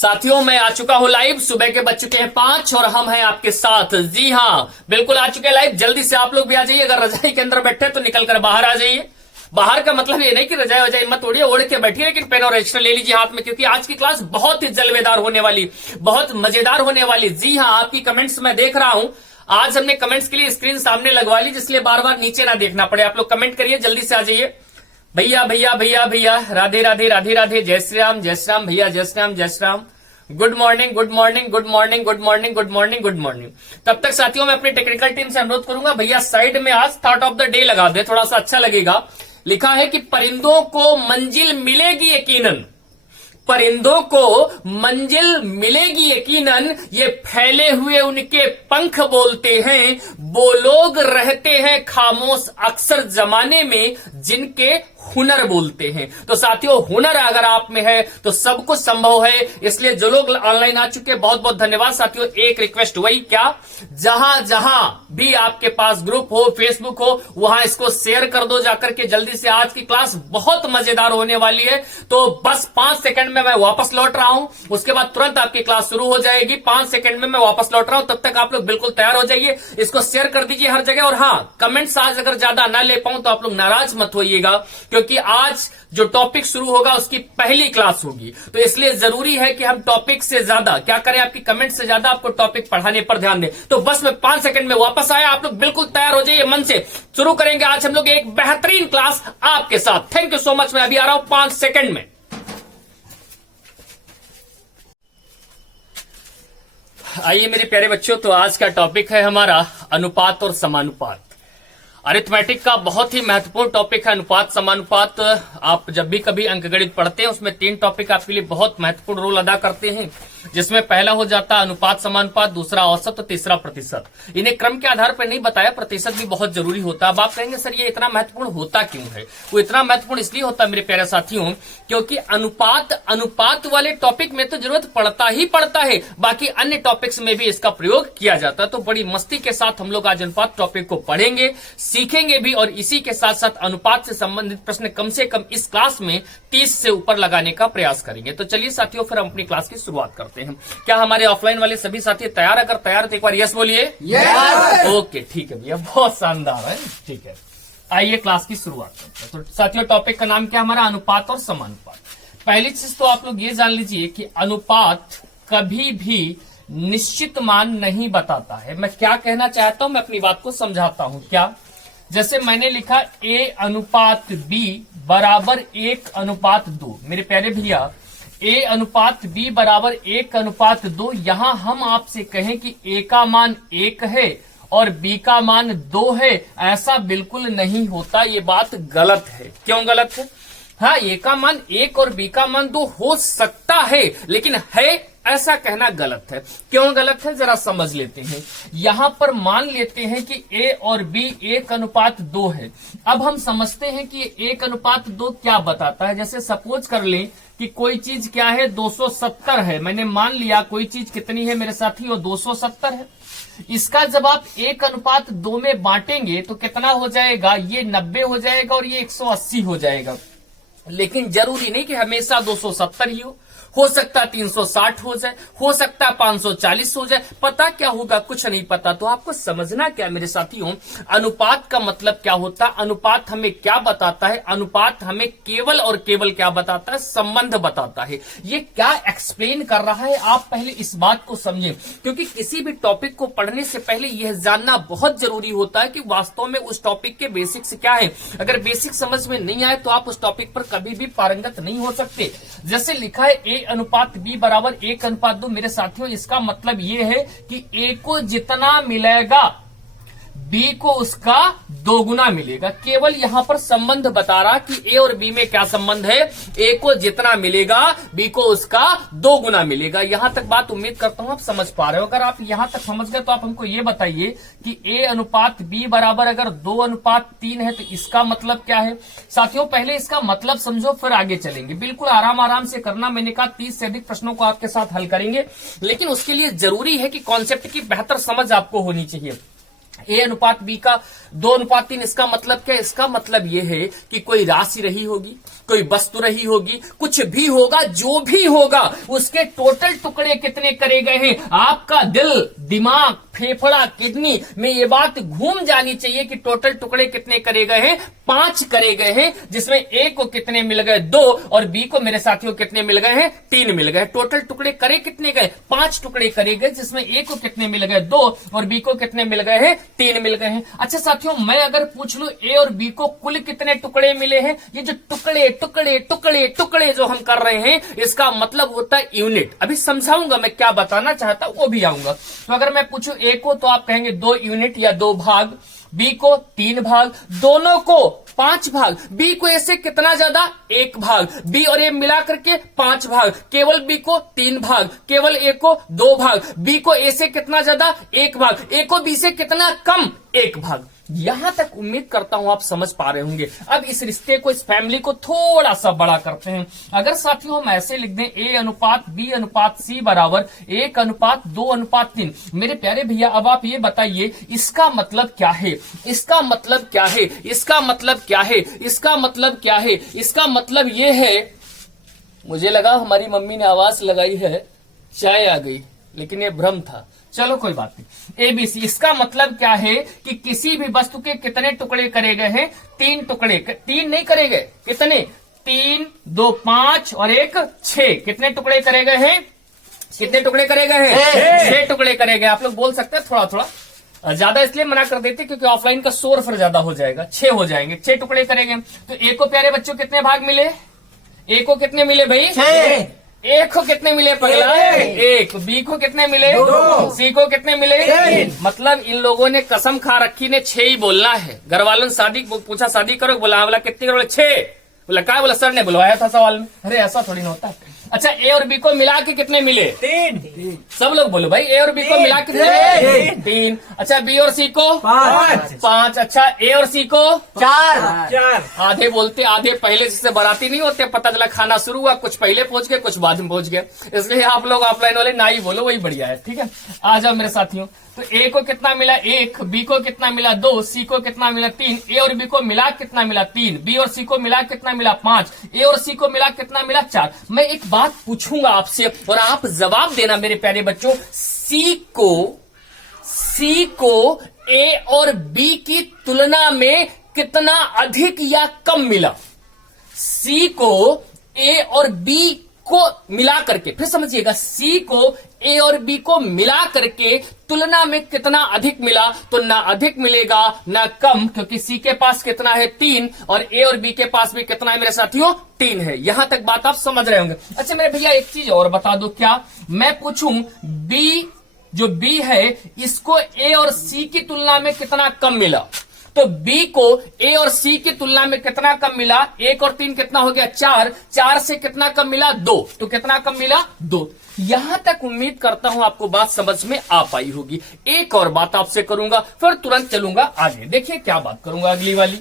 साथियों मैं आ चुका हूं लाइव। सुबह के बज चुके हैं 5 और हम हैं आपके साथ। जी हां, बिल्कुल आ चुके हैं लाइव। जल्दी से आप लोग भी आ जाइए। अगर रजाई के अंदर बैठे तो निकल कर बाहर आ जाइए। बाहर का मतलब ये नहीं कि रजाई वजाई मत ओढ़िए, ओढ़ के बैठिए, लेकिन पेन और रजिस्टर ले लीजिए हाथ में, क्योंकि आज की क्लास बहुत ही जलवेदार होने वाली, बहुत मजेदार होने वाली। जी हां, आपकी कमेंट्स मैं देख रहा हूं। आज हमने कमेंट्स के लिए स्क्रीन सामने लगवा ली, जिसलिए बार बार नीचे ना देखना पड़े। आप लोग कमेंट करिए, जल्दी से आ जाइए। भैया भैया भैया भैया, राधे राधे राधे राधे, जय श्री राम भैया, जय श्री राम जय Shri Ram. Good morning good morning good morning good morning good morning good morning. तब तक साथियों मैं अपनी टेक्निकल टीम से अनुरोध करूंगा, भैया साइड में आज थॉट ऑफ द डे लगा दे, थोड़ा सा अच्छा लगेगा। लिखा है कि परिंदों को मंजिल मिलेगी यकीनन, परिंदों को मंजिल मिलेगी यकीनन, ये फैले हुए उनके पंख बोलते हैं। वो लोग रहते हैं खामोश अक्सर जमाने में, जिनके हुनर बोलते हैं। तो साथियों, हुनर अगर आप में है तो सब कुछ संभव है। इसलिए जो लोग ऑनलाइन आ चुके हैं बहुत बहुत धन्यवाद। साथियों एक रिक्वेस्ट, वही क्या, जहां जहां भी आपके पास ग्रुप हो, फेसबुक हो, वहां इसको शेयर कर दो जाकर के जल्दी से। आज की क्लास बहुत मजेदार होने वाली है। तो बस 5 सेकंड में मैं वापस लौट रहा हूं, उसके बाद तुरंत आपकी क्लास शुरू हो जाएगी। 5 सेकंड में मैं वापस लौट रहा हूं, तब तक आप लोग बिल्कुल तैयार हो जाइए। इसको शेयर कर दीजिए हर जगह। और हाँ, कमेंट्स आज अगर ज्यादा ना ले पाऊं तो आप लोग नाराज मत होइएगा, क्योंकि आज जो टॉपिक शुरू होगा उसकी पहली क्लास होगी। तो इसलिए जरूरी है कि हम टॉपिक से ज्यादा क्या करें, आपकी कमेंट से ज्यादा आपको टॉपिक पढ़ाने पर ध्यान दें। तो बस मैं 5 सेकंड में वापस आया, आप लोग बिल्कुल तैयार हो जाइए। मन से शुरू करेंगे आज हम लोग एक बेहतरीन क्लास आपके साथ। Thank you so much. मैं अभी आ रहा हूं 5 सेकंड में। आइए मेरे प्यारे बच्चों, तो आज का टॉपिक है हमारा अनुपात और समानुपात। अरिथमेटिक का बहुत ही महत्वपूर्ण टॉपिक है अनुपात समानुपात। आप जब भी कभी अंकगणित पढ़ते हैं उसमें 3 टॉपिक आपके लिए बहुत महत्वपूर्ण रोल अदा करते हैं, जिसमें पहला हो जाता है अनुपात समानुपात, दूसरा औसत और तीसरा प्रतिशत। इन्हें क्रम के आधार पर नहीं बताया, प्रतिशत भी बहुत जरूरी होता है। अब आप कहेंगे सर ये इतना महत्वपूर्ण होता क्यों है? वो इतना महत्वपूर्ण इसलिए होता है मेरे प्यारे साथियों, क्योंकि अनुपात वाले टॉपिक में तो जरूरत पड़ता ही पड़ता है, बाकी अन्य टॉपिक्स में भी इसका प्रयोग किया जाता है। तो बड़ी मस्ती के साथ हम लोग आज अनुपात टॉपिक को पढ़ेंगे, सीखेंगे भी, और इसी के साथ साथ अनुपात से संबंधित प्रश्न कम से कम इस क्लास में 30 से ऊपर लगाने का प्रयास करेंगे। तो चलिए साथियों, फिर हम अपनी क्लास की शुरुआत करते हैं। क्या हमारे ऑफलाइन वाले सभी साथी तैयार? अगर तैयार तो एक बार यस बोलिए। यस। ओके, ठीक है भैया, बहुत शानदार है। ठीक है, आइए क्लास की शुरुआत करते हैं। तो साथियों टॉपिक का नाम क्या हमारा? अनुपात और समानुपात। पहली चीज तो आप लोग ये जान लीजिए कि अनुपात कभी भी निश्चित मान नहीं बताता है। मैं क्या कहना चाहता हूं, मैं अपनी बात को समझाता हूं। क्या? जैसे मैंने लिखा A अनुपात B बराबर 1:2। मेरे प्यारे भैया, A अनुपात B बराबर 1:2, यहां हम आपसे कहें कि A का मान 1 है और B का मान 2 है, ऐसा बिल्कुल नहीं होता। ये बात गलत है। क्यों गलत है? हाँ, A का मान 1 और B का मान 2 हो सकता है, लेकिन है ऐसा कहना गलत है। क्यों गलत है, जरा समझ लेते हैं। यहां पर मान लेते हैं कि A और B 1:2 है। अब हम समझते हैं कि 1:2 क्या बताता है। जैसे सपोज कर लें कि कोई चीज क्या है, 270 है। मैंने मान लिया कोई चीज कितनी है मेरे साथियों, 270 है। इसका जब आप 1:2 में बांटेंगे तो कितना हो जाएगा? ये 90 हो जाएगा और ये 180 हो जाएगा। लेकिन जरूरी नहीं कि हमेशा 270 ही हो सकता है 360 हो जाए, हो सकता है 540 हो जाए। पता क्या होगा? कुछ नहीं पता। तो आपको समझना क्या मेरे साथियों, अनुपात का मतलब क्या होता है, अनुपात हमें क्या बताता है? अनुपात हमें केवल और केवल क्या बताता है? संबंध बताता है। ये क्या एक्सप्लेन कर रहा है, आप पहले इस बात को समझें, क्योंकि किसी भी टॉपिक को पढ़ने से पहले यह जानना बहुत जरूरी होता है कि वास्तव में उस टॉपिक के बेसिक्स क्या है। अगर बेसिक समझ में नहीं आए तो आप उस टॉपिक पर कभी भी पारंगत नहीं हो सकते। जैसे लिखा है A अनुपात B बराबर 1:2। मेरे साथियों इसका मतलब ये है कि A को जितना मिलेगा B को उसका 2 गुना मिलेगा। केवल यहां पर संबंध बता रहा कि A और B में क्या संबंध है, A को जितना मिलेगा B को उसका 2 गुना मिलेगा। यहां तक बात उम्मीद करता हूं आप समझ पा रहे हो। अगर आप यहां तक समझ गए तो आप हमको ये बताइए कि A अनुपात B बराबर अगर 2:3 है तो इसका मतलब क्या है? साथियों पहले इसका मतलब समझो, फिर आगे चलेंगे। बिल्कुल आराम आराम से करना। मैंने कहा 30 से अधिक प्रश्नों को आपके साथ हल करेंगे, लेकिन उसके लिए जरूरी है कि कॉन्सेप्ट की बेहतर समझ आपको होनी चाहिए। ए अनुपात बी का 2:3। इसका मतलब क्या? इसका मतलब यह है कि कोई राशि रही होगी, कोई वस्तु रही होगी, कुछ भी होगा, जो भी होगा उसके टोटल टुकड़े कितने करे गए हैं। आपका दिल, दिमाग, फेफड़ा, किडनी में ये बात घूम जानी चाहिए कि टोटल टुकड़े कितने करे गए हैं। 5 करे गए हैं, जिसमें ए को कितने मिल गए? 2, और बी को मेरे साथियों कितने मिल गए हैं? 3 मिल गए। टोटल टुकड़े करे कितने गए? 5 टुकड़े करे गए, जिसमें ए को कितने मिल गए? 2, और बी को कितने मिल गए हैं? 3 मिल गए हैं। अच्छा साथियों, मैं अगर पूछ लूं ए और बी को कुल कितने टुकड़े मिले हैं, ये जो टुकड़े टुकड़े टुकड़े टुकड़े जो हम कर रहे हैं, इसका मतलब होता है यूनिट। अभी समझाऊंगा मैं क्या बताना चाहता हूं, वो भी आऊंगा। तो अगर मैं पूछूं ए को, तो आप कहेंगे 2 यूनिट या 2 भाग, बी को 3 भाग, दोनों को 5 भाग। बी को ए से कितना ज्यादा? 1 भाग। बी और ए मिला करके 5 भाग। केवल बी को 3 भाग, केवल ए को 2 भाग। बी को ए से कितना ज्यादा? 1 भाग। ए को बी से कितना कम? 1 भाग। यहां तक उम्मीद करता हूं आप समझ पा रहे होंगे। अब इस रिश्ते को, इस फैमिली को थोड़ा सा बड़ा करते हैं। अगर साथियों हम ऐसे लिख दें ए अनुपात बी अनुपात सी बराबर 1:2:3। मेरे प्यारे भैया, अब आप ये बताइए इसका मतलब क्या है? इसका मतलब क्या है? इसका मतलब क्या है? इसका मतलब क्या है? इसका मतलब ये है, मुझे लगा हमारी मम्मी ने आवाज लगाई है चाय आ गई, लेकिन ये भ्रम था। चलो कोई बात नहीं। एबीसी, इसका मतलब क्या है कि किसी भी वस्तु के कितने टुकड़े करे गए हैं? 3 टुकड़े। 3 नहीं करे गए, कितने? 3, 2, 5 और 1, 6। कितने टुकड़े करे गए हैं? कितने टुकड़े करे गए हैं? 6 टुकड़े करे गए। आप लोग बोल सकते हैं थोड़ा थोड़ा ज्यादा, इसलिए मना कर देते क्योंकि ऑफलाइन का शोर फिर ज्यादा हो जाएगा। 6 हो जाएंगे, 6 टुकड़े करेंगे। तो ए को प्यारे बच्चों कितने भाग मिले? ए को कितने मिले भाई? 6। ए को कितने मिले पगला? 1। बी को कितने मिले? 2। सी को कितने मिले? 3। मतलब इन लोगों ने कसम खा रखी ने 6 ही बोलना है। घर वालों ने शादी पूछा, शादी करो? बोला कितनी करोगे? 6। बोला क्या? बोला सर ने बुलवाया था सवाल में। अरे ऐसा थोड़ी ना होता है। अच्छा, ए और बी को मिला के कितने मिले? 3। सब लोग बोलो भाई, ए और बी को मिला के 3। अच्छा, बी और सी को 5। अच्छा, ए और सी को 4। आधे बोलते, आधे पहले जिससे बाराती नहीं होते, पता चला खाना शुरू हुआ, कुछ पहले पहुंच गए, कुछ बाद में पहुंच गए। इसलिए आप लोग ऑफलाइन वाले ना ही बोलो, वही बढ़िया है। ठीक है, आ जाओ मेरे साथियों। तो ए को कितना मिला? 1। बी को कितना मिला? 2। सी को कितना मिला? 3। ए और बी को मिला कितना मिला? 3। बी और सी को मिला कितना मिला? 5। ए और सी को मिला कितना मिला? 4। मैं एक बात पूछूंगा आपसे और आप जवाब देना मेरे प्यारे बच्चों। सी को ए और बी की तुलना में कितना अधिक या कम मिला? सी को ए और बी को मिला करके, फिर समझिएगा, सी को ए और बी को मिला करके तुलना में कितना अधिक मिला? तो ना अधिक मिलेगा ना कम, क्योंकि सी के पास कितना है? 3, और ए और बी के पास भी कितना है मेरे साथियों? 3 है। यहां तक बात आप समझ रहे होंगे। अच्छा मेरे भैया, एक चीज और बता दो, क्या मैं पूछूं बी, जो बी है, इसको ए और सी की तुलना में कितना कम मिला? तो बी को ए और सी की तुलना में कितना कम मिला? 1 और 3 कितना हो गया? 4। 4 से कितना कम मिला? 2। तो कितना कम मिला? 2। यहां तक उम्मीद करता हूं आपको बात समझ में आ पाई होगी। एक और बात आपसे करूंगा, फिर तुरंत चलूंगा आगे। देखिए क्या बात करूंगा अगली वाली।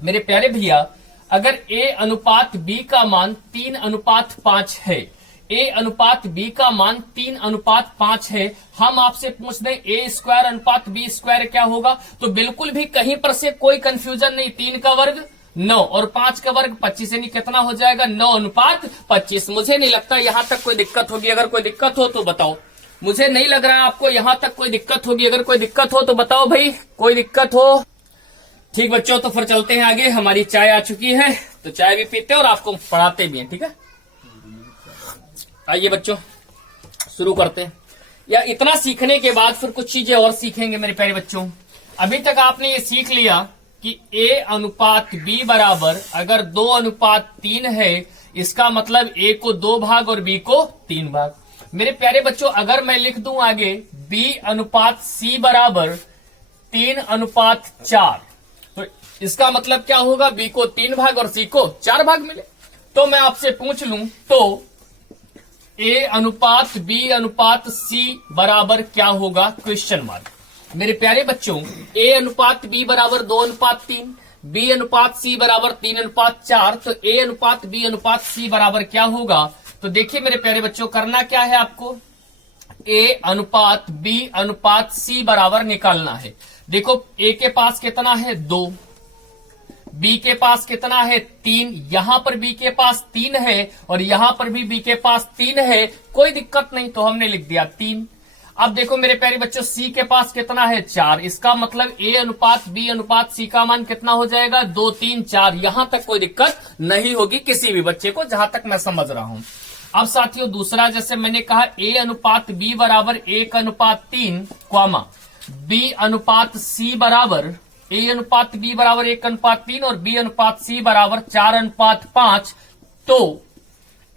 मेरे प्यारे भैया, अगर ए अनुपात बी का मान 3:5 है, ए अनुपात बी का मान 3:5 है, हम आपसे पूछ दें ए स्क्वायर अनुपात बी स्क्वायर क्या होगा? तो बिल्कुल भी कहीं पर से कोई कंफ्यूजन नहीं। 3 का वर्ग 9 और 5 का वर्ग 25, यानी कितना हो जाएगा? 9:25। मुझे नहीं लगता यहां तक कोई दिक्कत होगी। अगर कोई दिक्कत हो तो बताओ। मुझे नहीं लग रहा है आपको यहां तक कोई दिक्कत होगी। अगर कोई दिक्कत हो तो बताओ भाई, कोई दिक्कत हो? ठीक बच्चों, तो फिर चलते हैं आगे। हमारी चाय आ चुकी है, तो चाय भी पीते हैं और आपको पढ़ाते भी हैं। ठीक है, आइए बच्चों शुरू करते हैं। या इतना सीखने के बाद फिर कुछ चीजें और सीखेंगे मेरे प्यारे बच्चों। अभी तक आपने ये सीख लिया कि ए अनुपात बी बराबर अगर 2:3 है, इसका मतलब ए को 2 भाग और बी को 3 भाग। मेरे प्यारे बच्चों, अगर मैं लिख दूं आगे बी अनुपात सी बराबर 3:4, तो इसका मतलब क्या होगा? बी को 3 भाग और सी को 4 भाग मिले। तो मैं आपसे पूछ लूं, तो ए अनुपात बी अनुपात सी बराबर क्या होगा? Question mark. मेरे प्यारे बच्चों, ए अनुपात बी बराबर 2:3, बी अनुपात सी बराबर 3:4, तो ए अनुपात बी अनुपात सी बराबर क्या होगा? तो देखिए मेरे प्यारे बच्चों, करना क्या है आपको? ए अनुपात बी अनुपात सी बराबर निकालना है। देखो ए के पास कितना है 2, बी के पास कितना है 3, यहां पर बी के पास 3 है और यहां पर भी बी के पास 3 है, कोई दिक्कत नहीं, तो हमने लिख दिया 3। अब देखो मेरे प्यारे बच्चों सी के पास कितना है 4, इसका मतलब ए अनुपात बी अनुपात सी का मान कितना हो जाएगा 2 3 4। यहां तक कोई दिक्कत नहीं होगी किसी भी बच्चे को, जहां तक मैं समझ रहा हूं। अब साथियों दूसरा, जैसे मैंने कहा ए अनुपात बी बराबर 1:3 कॉमा बी अनुपात सी बराबर ए अनुपात बी बराबर 1:3 और बी अनुपात सी बराबर 4:5, तो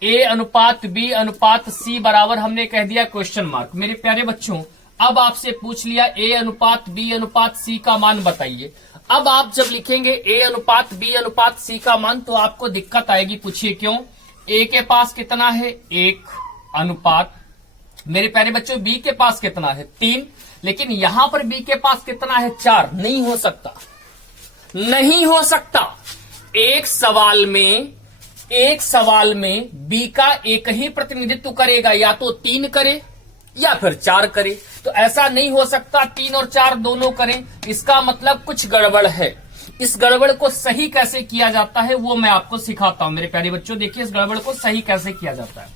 ए अनुपात बी अनुपात सी बराबर हमने कह दिया क्वेश्चन मार्क। मेरे प्यारे बच्चों अब आपसे पूछ लिया ए अनुपात बी अनुपात सी का मान बताइए। अब आप जब लिखेंगे ए अनुपात बी अनुपात सी का मान तो आपको दिक्कत आएगी, पूछिए क्यों। ए के पास कितना है 1 अनुपात, मेरे प्यारे बच्चों बी के पास कितना है 3, लेकिन यहां पर बी के पास कितना है 4। नहीं हो सकता, नहीं हो सकता। एक सवाल में बी का एक ही प्रतिनिधित्व करेगा, या तो 3 करे या फिर 4 करे, तो ऐसा नहीं हो सकता 3 और 4 दोनों करें। इसका मतलब कुछ गड़बड़ है। इस गड़बड़ को सही कैसे किया जाता है वो मैं आपको सिखाता हूं। मेरे प्यारे बच्चों देखिए इस गड़बड़ को सही कैसे किया जाता है।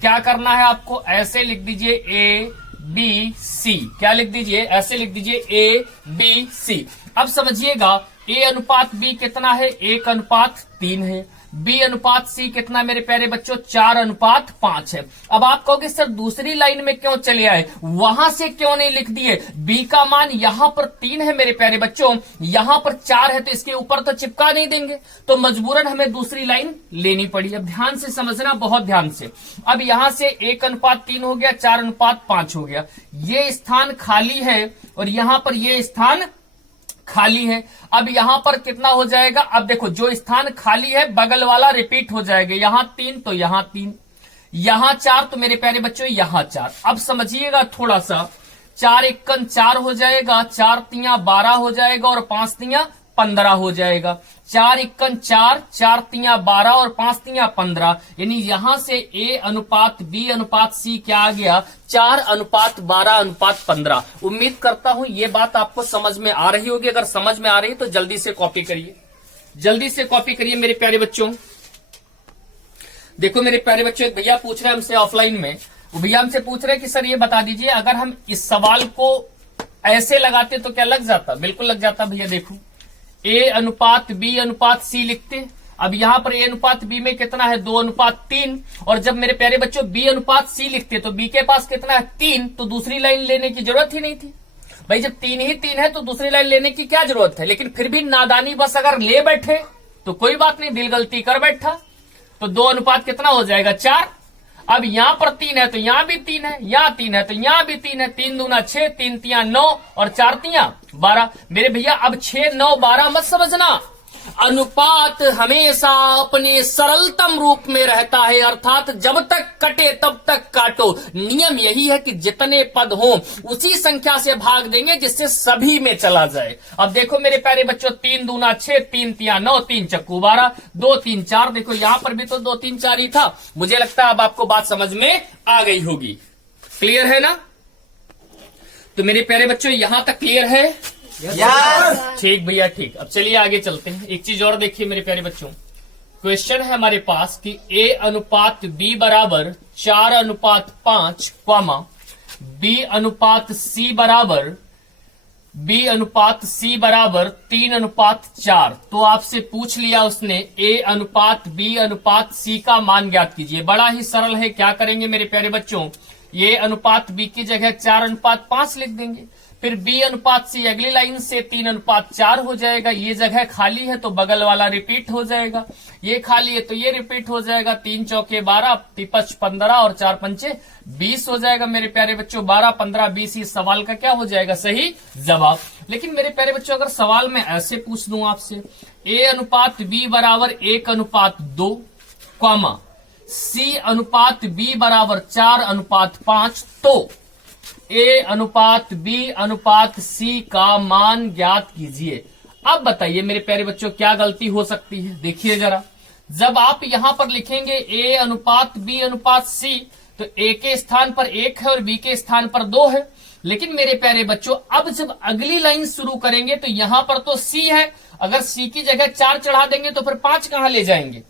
क्या करना है आपको, ऐसे लिख दीजिए ए बी सी, क्या लिख दीजिए, ऐसे लिख दीजिए ए बी सी। अब समझिएगा ए अनुपात बी कितना है 1:3 है, बी अनुपात सी कितना मेरे प्यारे बच्चों 4:5 है। अब आप कहोगे सर दूसरी लाइन में क्यों चले आए, वहां से क्यों नहीं लिख दिए। बी का मान यहां पर 3 है मेरे प्यारे बच्चों, यहां पर 4 है, तो इसके ऊपर तो चिपका नहीं देंगे, तो मजबूरन हमें दूसरी लाइन लेनी पड़ी। अब ध्यान से समझना, बहुत ध्यान से। अब यहां से 1:3 हो गया, 4:5 हो गया, ये स्थान खाली है और यहां पर ये स्थान खाली है। अब यहां पर कितना हो जाएगा, अब देखो जो स्थान खाली है बगल वाला रिपीट हो जाएगा, यहां 3 तो यहां 3, यहां 4 तो मेरे प्यारे बच्चों यहां 4। अब समझिएगा थोड़ा सा, 4 एकन 4 हो जाएगा, 4 तियां 12 हो जाएगा और 5 तियां 15 हो जाएगा। 4 एकन 4, 4 तियां 12 और 5 तियां 15, यानी यहां से ए अनुपात बी अनुपात सी क्या आ गया 4:12:15। उम्मीद करता हूं ये बात आपको समझ में आ रही होगी। अगर समझ में आ रही है तो जल्दी से कॉपी करिए, जल्दी से कॉपी करिए मेरे प्यारे बच्चों। देखो मेरे प्यारे बच्चों, एक भैया पूछ रहे हैं हमसे ऑफलाइन में, वो भैया हमसे पूछ रहे हैं कि सर ये बता दीजिए अगर हम इस सवाल को ऐसे लगाते तो क्या लग जाता। बिल्कुल लग जाता भैया। देखो ए अनुपात बी अनुपात सी लिखते, अब यहां पर ए अनुपात बी में कितना है 2:3, और जब मेरे प्यारे बच्चों बी अनुपात सी लिखते तो बी के पास कितना है 3, तो दूसरी लाइन लेने की जरूरत ही नहीं थी भाई। जब 3 ही 3 है तो दूसरी लाइन लेने की क्या जरूरत है। लेकिन फिर भी नादानी बस अगर ले बैठे तो कोई बात नहीं, दिल गलती कर बैठा, तो 2 अनुपात कितना हो जाएगा 4। अब यहां पर 3 है तो यहां भी 3 है, यहां 3 है तो यहां भी 3 है, 3 दूना 6, 3 तियां 9 और 4 तियां 12। मेरे भैया अब 6 9 12 मत समझना, अनुपात हमेशा अपने सरलतम रूप में रहता है, अर्थात जब तक कटे तब तक काटो। नियम यही है कि जितने पद हों उसी संख्या से भाग देंगे जिससे सभी में चला जाए। अब देखो मेरे प्यारे बच्चों 3 दूना 6, 3 तियां 9, 3 चक्कू 12, 2 3 4, देखो यहां पर भी तो 2 3 4 ही था। मुझे लगता है अब आपको बात समझ में आ गई होगी। क्लियर है ना। तो मेरे प्यारे बच्चों यहां तक क्लियर है। ठीक भैया ठीक। अब चलिए आगे चलते हैं। एक चीज और देखिए मेरे प्यारे बच्चों, क्वेश्चन है हमारे पास कि ए अनुपात बी बराबर 4:5 कॉमा बी अनुपात सी बराबर 3:4। तो आपसे पूछ लिया उसने ए अनुपात बी अनुपात सी का मान ज्ञात कीजिए। बड़ा ही सरल है, क्या करेंगे मेरे प्यारे बच्चों, ये अनुपात बी की जगह 4:5 लिख देंगे, फिर बी अनुपात सी अगली लाइन से 3:4 हो जाएगा। ये जगह खाली है तो बगल वाला रिपीट हो जाएगा, ये खाली है तो ये रिपीट हो जाएगा। 3 चौके 12, 5 15 और 4 पंचे 20 हो जाएगा मेरे प्यारे बच्चों। 12 15 20 इस सवाल का क्या हो जाएगा सही जवाब। लेकिन मेरे प्यारे बच्चों अगर सवाल में ऐसे पूछ दूं आपसे ए अनुपात बी बराबर 1:2 कॉमा सी अनुपात बी बराबर 4:5, तो ए अनुपात बी अनुपात सी का मान ज्ञात कीजिए। अब बताइए मेरे प्यारे बच्चों क्या गलती हो सकती है। देखिए जरा, जब आप यहां पर लिखेंगे ए अनुपात बी अनुपात सी तो ए के स्थान पर 1 है और बी के स्थान पर 2 है। लेकिन मेरे प्यारे बच्चों, अब जब अगली लाइन शुरू करेंगे तो यहां पर तो सी है, अगर सी की जगह 4 चढ़ा देंगे तो फिर 5 कहां ले जाएंगे।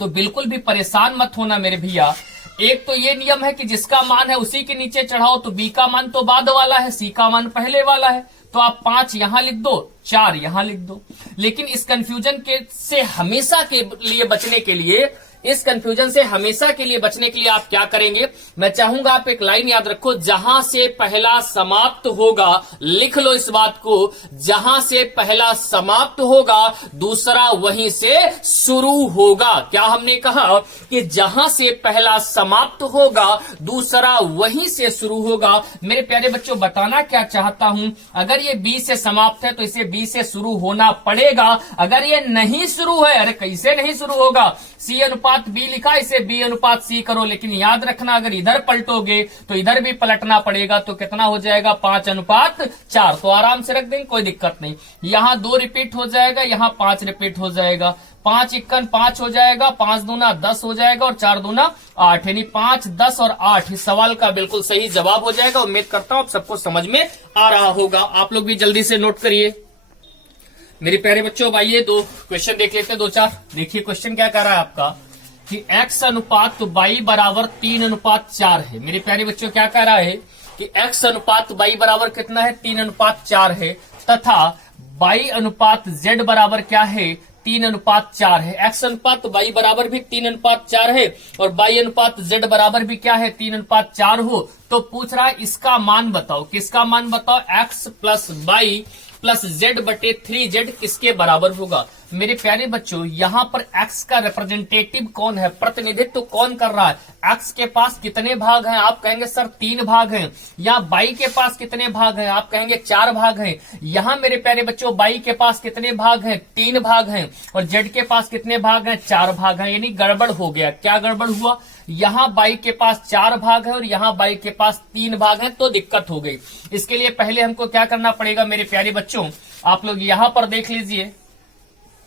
तो बिल्कुल भी परेशान मत होना मेरे भैया। एक तो ये नियम है कि जिसका मान है उसी के नीचे चढ़ाओ, तो बी का मान तो बाद वाला है, सी का मान पहले वाला है, तो आप 5 यहां लिख दो, 4 यहां लिख दो। लेकिन इस कंफ्यूजन के से हमेशा के लिए बचने के लिए, इस कंफ्यूजन से हमेशा के लिए बचने के लिए आप क्या करेंगे, मैं चाहूंगा आप एक लाइन याद रखो, जहां से पहला समाप्त होगा, लिख लो इस बात को, जहां से पहला समाप्त होगा दूसरा वहीं से शुरू होगा। क्या हमने कहा कि जहां से पहला समाप्त होगा दूसरा वहीं से शुरू होगा। मेरे प्यारे बच्चों, बताना क्या चाहता हूं, अगर ये बी से समाप्त है तो इसे बी से शुरू होना पड़ेगा। अगर ये नहीं शुरू है, अरे कैसे नहीं शुरू होगा, सी अनुपात बी लिखा, इसे बी अनुपात सी करो। लेकिन याद रखना, अगर इधर पलटोगे तो इधर भी पलटना पड़ेगा, तो कितना हो जाएगा, 5 अनुपात 4। तो आराम से रख देंगे, कोई दिक्कत नहीं। यहां 2 रिपीट हो जाएगा, यहां 5 रिपीट हो जाएगा। 5 इक्कन 5 हो जाएगा, 5 दूना 10 हो जाएगा और 4 दूना 8, यानी 5, 10 और 8 इस सवाल का बिल्कुल सही जवाब हो जाएगा। उम्मीद करता हूं आप सबको समझ में आ रहा होगा। आप लोग भी जल्दी से नोट करिए मेरे प्यारे बच्चों। आइए 2 क्वेश्चन देख लेते हैं, 2-4। देखिए क्वेश्चन क्या कह रहा है आपका कि x अनुपात y बराबर 3 अनुपात 4 है। मेरे प्यारे बच्चों, क्या कह रहा है कि x अनुपात y बराबर कितना है, 3 अनुपात 4 है, तथा y अनुपात z बराबर क्या है, 3 अनुपात 4 है। x अनुपात y बराबर भी 3 अनुपात 4 है और y अनुपात z बराबर भी क्या है, 3 अनुपात 4 हो। तो पूछ रहा है इसका मान बताओ, किसका मान बताओ, x plus y plus z बटे 3z किसके बराबर होगा। मेरे प्यारे बच्चों, यहां पर x का रिप्रेजेंटेटिव कौन है, प्रतिनिधित्व कौन कर रहा है, x के पास कितने भाग हैं, आप कहेंगे सर 3 भाग हैं। या y के पास कितने भाग हैं, आप कहेंगे 4 भाग हैं। यहां मेरे प्यारे बच्चों y के पास कितने भाग हैं, 3 भाग हैं, और z के पास कितने भाग हैं, 4 भाग हैं। यानी गड़बड़ हो गया। क्या गड़बड़ हुआ, यहां y के पास 4 भाग है और यहां y के पास 3 भाग हैं, तो दिक्कत हो गई। इसके लिए पहले हमको क्या करना पड़ेगा मेरे प्यारे बच्चों, आप लोग यहां पर देख लीजिए,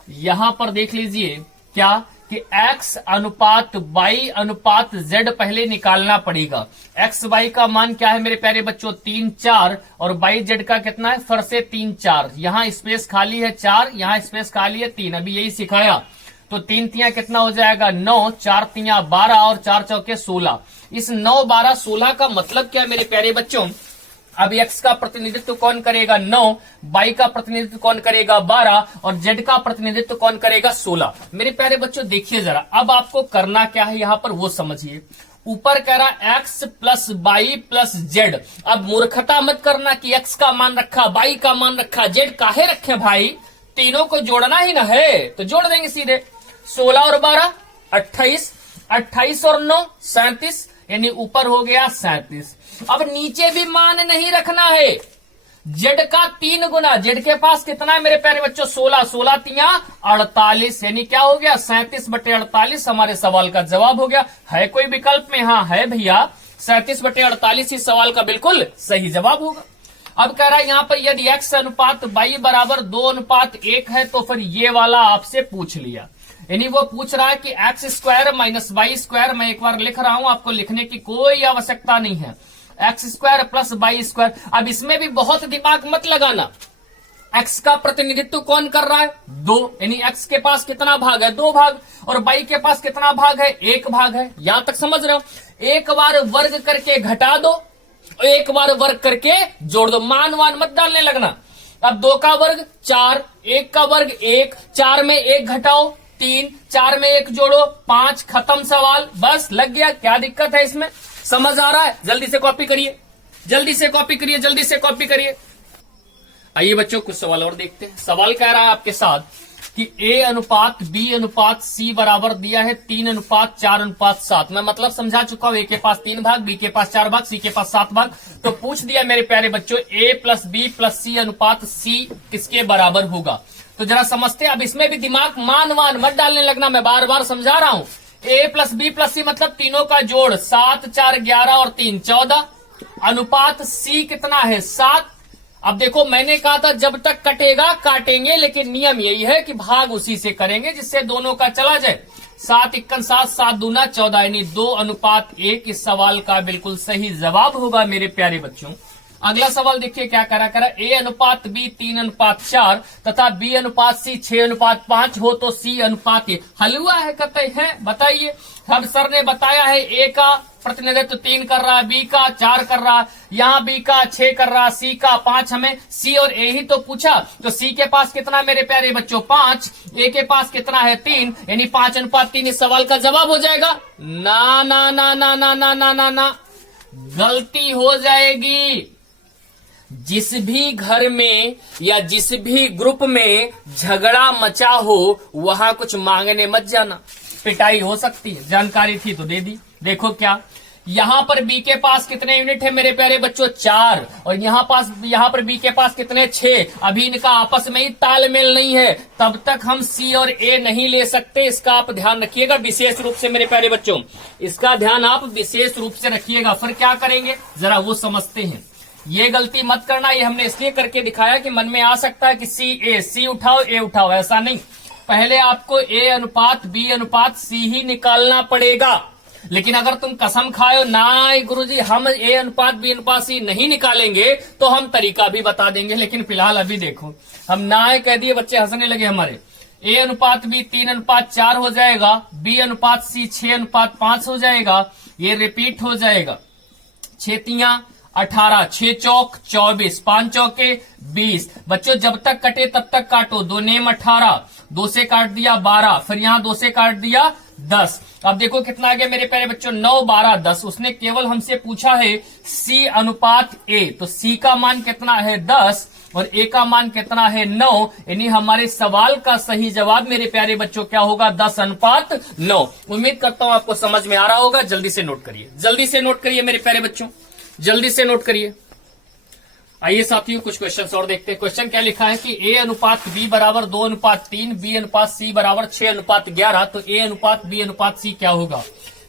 यहां पर देख लीजिए क्या कि x अनुपात y अनुपात z पहले निकालना पड़ेगा। x y का मान क्या है मेरे प्यारे बच्चों, 3 4, और y z का कितना है, फर से 3 4। यहां स्पेस खाली है 4, यहां स्पेस खाली है 3, अभी यही सिखाया। तो 3 तियां कितना हो जाएगा, 9, 4 तियां 12 और 4 चौके 16। इस 9 12 16 का मतलब क्या है मेरे प्यारे बच्चों, अब x का प्रतिनिधित्व कौन करेगा, 9, y का प्रतिनिधित्व कौन करेगा, 12, और z का प्रतिनिधित्व कौन करेगा, 16। मेरे प्यारे बच्चों देखिए जरा, अब आपको करना क्या है यहां पर वो समझिए। ऊपर कह रहा x plus y plus z। अब मूर्खता मत करना कि x का मान रखा, y का मान रखा, z काहे रखे भाई, तीनों को जोड़ना ही ना है, तो जोड़ देंगे सीधे। 16 और 12 28, 28 और 9 37, यानी ऊपर हो गया 37। अब नीचे भी मान नहीं रखना है, जेड का 3 गुना, जेड के पास कितना है मेरे प्यारे बच्चों, 16, 16 तियां 48, यानी क्या हो गया, 37 बटे 48 हमारे सवाल का जवाब हो गया। है कोई विकल्प में, हाँ है भैया, 37 बटे 48 इस सवाल का बिल्कुल सही जवाब होगा। अब कह रहा है यहां पर यदि x अनुपात y बराबर 2 अनुपात 1 है तो फिर ये वाला आपसे पूछ लिया, यानी वो पूछ रहा है कि x square minus y square, मैं एक बार लिख रहा हूं, आपको लिखने की कोई आवश्यकता नहीं है, x square plus y square. अब इसमें भी बहुत दिमाग मत लगाना, एक्स का प्रतिनिधित्व कौन कर रहा है, 2, यानी एक्स के पास कितना भाग है, 2 भाग, और वाई के पास कितना भाग है, 1 भाग है। यहां तक समझ रहे हो, एक बार वर्ग करके घटा दो, एक बार वर्ग करके जोड़ दो, मान वान मत डालने लगना। अब 2 का वर्ग 4, 1 का वर्ग 1, 4 में 1 घटाओ 3, 4 में 1 जोड़ो 5, खत्म सवाल, बस लग गया। क्या दिक्कत है इसमें, समझ आ रहा है, जल्दी से कॉपी करिए, जल्दी से कॉपी करिए, जल्दी से कॉपी करिए। आइए बच्चों कुछ सवाल और देखते हैं। सवाल कह रहा है आपके साथ कि a अनुपात b अनुपात c बराबर दिया है 3 अनुपात 4 अनुपात 7। मैं मतलब समझा चुका हूं, a के पास 3 भाग, b के पास 4 भाग, c के पास 7 भाग। तो पूछ दिया मेरे प्यारे बच्चों a plus b plus c अनुपात c किसके बराबर होगा। तो जरा समझते हैं। अब इसमें भी दिमाग मान वान मत डालने लगना, मैं बार बार समझा रहा हूं। a plus b plus c मतलब तीनों का जोड़, 7 4 11 और 3 14, अनुपात c कितना है 7, अब देखो मैंने कहा था जब तक कटेगा काटेंगे, लेकिन नियम यही है कि भाग उसी से करेंगे जिससे दोनों का चला जाए। 7 इक्कन 7, 7 दूना 14 यानी 2:1 इस सवाल का बिल्कुल सही जवाब होगा मेरे प्यारे बच्चों। अगला सवाल देखिए क्या करा A:B 3:4 तथा B:C 6:5 हो तो C:A हलवा है कतई है, बताइए। अब सर ने बताया है A का प्रतिनिधित्व 3 कर रहा है, B का 4 कर रहा है, यहाँ B का 6 कर रहा है, C का 5, हमें C और A ही तो पूछा। तो C के पास कितना मेरे प्यारे बच्चों 5, A के पास कितना है 3, यानी 5:3 इस सवाल का जवाब हो जाएगा। ना ना ना ना ना ना ना ना ना, गलती हो जाएगी। जिस भी घर में या जिस भी ग्रुप में झगड़ा मचा हो वहां कुछ मांगने मत जाना, पिटाई हो सकती है। जानकारी थी तो दे दी। देखो क्या, यहाँ पर बी के पास कितने यूनिट है मेरे प्यारे बच्चों 4, और यहाँ पर बी के पास कितने 6। अभी इनका आपस में ही तालमेल नहीं है, तब तक हम सी और ए नहीं ले सकते। इसका आप ध्यान रखिएगा विशेष रूप से मेरे प्यारे बच्चों, इसका ध्यान आप विशेष रूप से रखिएगा। फिर क्या करेंगे जरा वो समझते हैं। ये गलती मत करना, ये हमने इसलिए करके दिखाया कि मन में आ सकता है कि सी उठाओ ए उठाओ, ऐसा नहीं। पहले आपको A:B:C ही निकालना पड़ेगा। लेकिन अगर तुम कसम खाओ ना गुरुजी हम A:B:C नहीं निकालेंगे तो हम तरीका भी बता देंगे। लेकिन फिलहाल अभी देखो, हम ना कह दिए, बच्चे हंसने लगे हमारे। A:B 3:4 हो जाएगा, B:C 6:5 हो जाएगा, ये रिपीट हो जाएगा। 6 18, 6 चौक 24, 5 चौके 20। बच्चों जब तक कटे तब तक काटो। 2 नेम 18, 2 से काट दिया 12, फिर यहाँ 2 से काट दिया 10। अब देखो कितना आ गया मेरे प्यारे बच्चों 9, 12, 10। उसने केवल हमसे पूछा है C:A, तो C का मान कितना है 10 और A का मान कितना है 9, यानी हमारे सवाल का सही जवाब मेरे प्यारे बच्चों क्या होगा 10:9। उम्मीद करता हूं आपको समझ में आ रहा होगा। जल्दी से नोट करिए, जल्दी से नोट करिए मेरे प्यारे बच्चों, जल्दी से नोट करिए। आइए साथियों कुछ क्वेश्चन और देखते हैं। क्वेश्चन क्या लिखा है कि A:B बराबर 2:3, B:C बराबर 6:11, तो A:B:C क्या होगा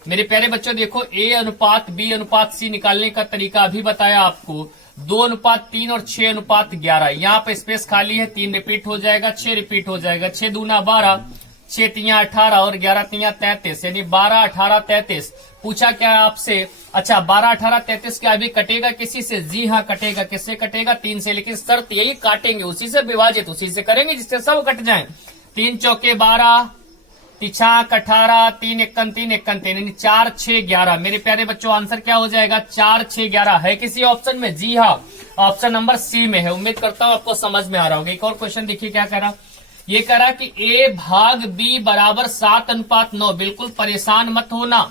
मेरे प्यारे बच्चों। देखो A:B:C निकालने का तरीका अभी बताया आपको। 2:3 और 6:11, यहाँ पे स्पेस खाली है, 3 रिपीट हो जाएगा, 6 रिपीट हो जाएगा। 6 दूना 12, 6 तिया 18 और 11 तिया 33, यानी 12, 18, 33। पूछा क्या आपसे, अच्छा 12, 18, 33 क्या अभी कटेगा किसी से? जी हाँ कटेगा। किससे कटेगा? 3 से, लेकिन शर्त यही काटेंगे उसी से, विभाजित उसी से करेंगे जिससे सब कट जाए। 3 चौके 12, 3 18, 3 इक्कन 3 इक्कन 3, यानी 4 6 11। मेरे प्यारे बच्चों आंसर क्या हो जाएगा 4 6 11 है किसी ऑप्शन में? जी हाँ, ऑप्शन नंबर सी में है। उम्मीद करता हूं आपको समझ में आ रहा होगा। एक और क्वेश्चन देखिए क्या करा, ये करा कि A भाग B बराबर 7:9। बिल्कुल परेशान मत होना,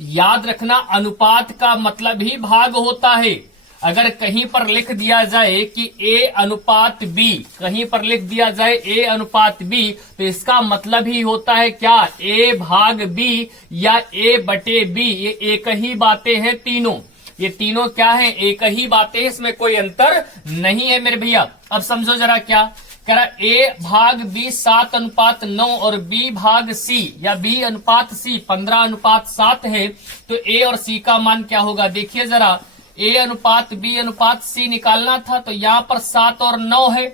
याद रखना अनुपात का मतलब ही भाग होता है। अगर कहीं पर लिख दिया जाए कि A:B, कहीं पर लिख दिया जाए A:B, तो इसका मतलब ही होता है क्या? A भाग B या A/B, ये एक ही बातें हैं तीनों। ये तीनों क्या है? एक ही बातें, इसमें कोई अंतर नहीं है मेरे भैया। अब समझो जरा क्या कह रहा, A भाग B 7:9 और B भाग C या B:C 15:7 है, तो A और C का मान क्या होगा? देखिए जरा, A:B:C निकालना था, तो यहाँ पर 7 और 9 है,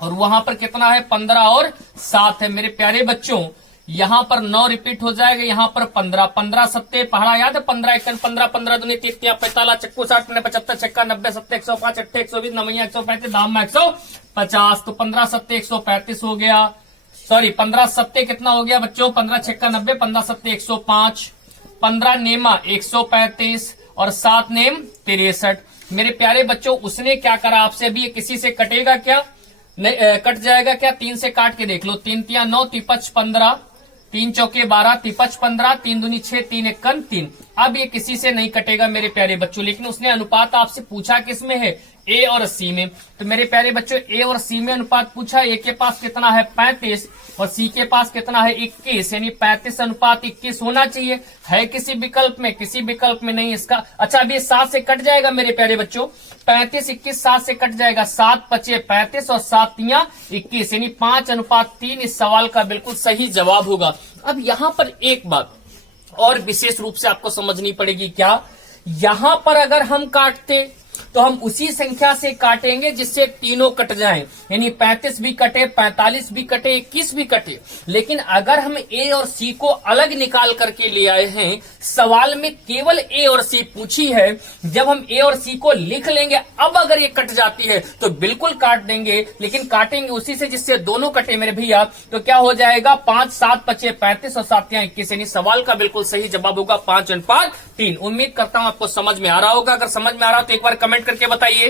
और वहां पर कितना है? 15 और 7 है। मेरे प्यारे बच्चों यहाँ पर 9 रिपीट हो जाएगा, यहाँ पर 15, 15 सत्ते पहाड़ा याद है, 15 इक्कन 15, 15 दूनी 30, 45, चक्कू 60, 75, छक्का 90, सत्ते 105, अट्ठे 120, नवैया 135, दाम 150, तो 15 सत्ते 135 हो गया। सॉरी 15 सत्ते कितना हो गया बच्चों? 15 छक्का 90, 15 सत्ते 105, 15 नेमा 135 और 7 नेम 63। मेरे प्यारे बच्चों उसने क्या करा आपसे? भी किसी से कटेगा क्या? नहीं कट जाएगा क्या? 3 से काट के देख लो। 3 तिया 9, 3 15, 3 चौके 12, 3 15, 3 दूनी 6, 3 इक्कन 3। अब ये किसी से नहीं कटेगा मेरे प्यारे बच्चों, लेकिन उसने अनुपात आपसे पूछा किसमें है? ए और सी में। तो मेरे प्यारे बच्चों ए और सी में अनुपात पूछा। ए के पास कितना है? 35 और सी के पास कितना है? 21, यानी 35:21 होना चाहिए। है किसी विकल्प में? किसी विकल्प में नहीं इसका। अच्छा अभी 7 से कट जाएगा मेरे प्यारे बच्चों, 35 21 7 से कट जाएगा, 7 5 35 और 7 तिया 21, यानी 5:3 इस सवाल का बिल्कुल सही जवाब होगा। अब यहाँ पर एक बात और विशेष रूप से आपको समझनी पड़ेगी, क्या यहां पर अगर हम काटते तो हम उसी संख्या से काटेंगे जिससे तीनों कट जाएं, यानी 35 भी कटे, 45 भी कटे, 21 भी कटे। लेकिन अगर हम ए और सी को अलग निकाल करके ले आए हैं, सवाल में केवल ए और सी पूछी है, जब हम ए और सी को लिख लेंगे, अब अगर ये कट जाती है तो बिल्कुल काट देंगे, लेकिन काटेंगे उसी से जिससे दोनों कटे मेरे भैया। तो क्या हो जाएगा, 5 7 25 35 और 7 21, यानी सवाल का बिल्कुल सही जवाब होगा 5:3। उम्मीद करता हूं आपको समझ में आ रहा होगा। अगर समझ में आ रहा हो तो एक बार कमेंट करके बताइए